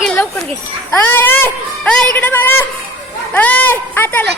लवकर घे लवकर घे. अय अय अय इकडे बघा. अय आता आलं.